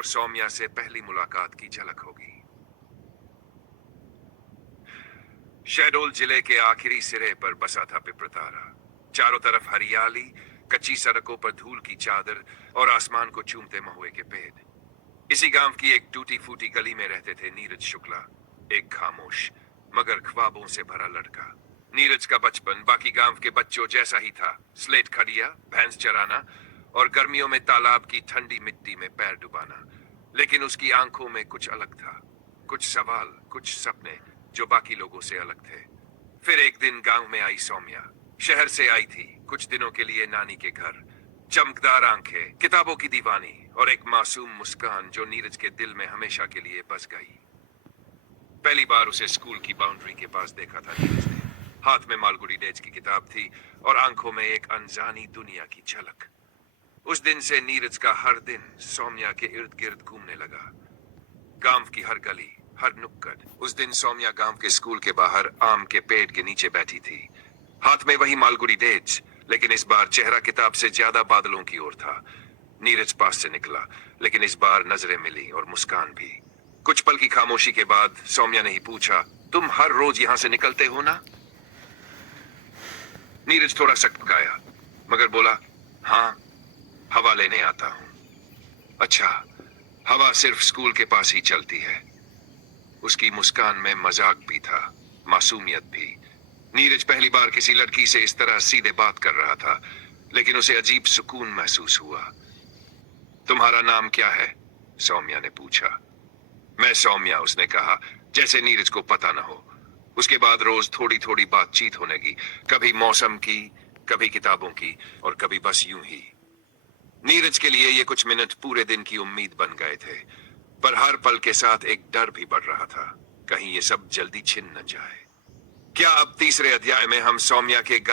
और सौम्या से पहली मुलाकात की झलक होगी। शहडोल जिले के आखिरी सिरे पर बसा था पिपरतारा। चारों तरफ हरियाली, कच्ची सड़कों पर धूल की चादर और आसमान को चूमते महुए के पेड़। इसी गांव की एक टूटी फूटी गली में रहते थे नीरज शुक्ला, एक खामोश मगर ख्वाबों से भरा लड़का। नीरज का बचपन बाकी गांव के बच्चों जैसा ही था। स्लेट खड़िया, भैंस चराना और गर्मियों में तालाब की ठंडी मिट्टी में पैर डुबाना। लेकिन उसकी आंखों में कुछ अलग था, कुछ सवाल, कुछ सपने जो बाकी लोगों से अलग थे। फिर एक दिन गांव में आई सौम्या। शहर से आई थी कुछ दिनों के लिए नानी के घर। चमकदार आंखें, किताबों की दीवानी और एक मासूम मुस्कान जो नीरज के दिल में हमेशा के लिए बस गई। पहली बार उसे स्कूल की बाउंड्री के पास देखा था नीरज ने। हाथ में मालगुडी डेज की किताब थी और आंखों में एक अनजानी दुनिया की झलक। उस दिन से नीरज का हर दिन सौम्या के इर्द गिर्द घूमने लगा। गांव की हर गली, हर नुक्कड़। उस दिन सौम्या गांव के स्कूल के बाहर आम के पेड़ के नीचे बैठी थी, हाथ में वही मालगुडी डेज, लेकिन इस बार चेहरा किताब से ज्यादा बादलों की ओर था। नीरज पास से निकला, लेकिन इस बार नजरें मिली और मुस्कान भी। कुछ पल की खामोशी के बाद सौम्या ने ही पूछा, तुम हर रोज यहां से निकलते हो ना? नीरज थोड़ा सकपकाया, मगर बोला, हाँ, हवा लेने आता हूं। अच्छा, हवा सिर्फ स्कूल के पास ही चलती है। उसकी मुस्कान में मजाक भी था, मासूमियत भी। नीरज पहली बार किसी लड़की से इस तरह सीधे बात कर रहा था, लेकिन उसे अजीब सुकून महसूस हुआ। तुम्हारा नाम क्या है? सौम्या ने पूछा। मैं सौम्या, उसने कहा, जैसे नीरज को पता न हो। उसके बाद रोज थोड़ी थोड़ी बातचीत होने की, कभी मौसम की, कभी किताबों की और कभी बस यूं ही। नीरज के लिए ये कुछ मिनट पूरे दिन की उम्मीद बन गए थे, पर हर पल के साथ एक डर भी बढ़ रहा था, कहीं ये सब जल्दी छिन न जाए। क्या अब तीसरे अध्याय में हम सौम्या के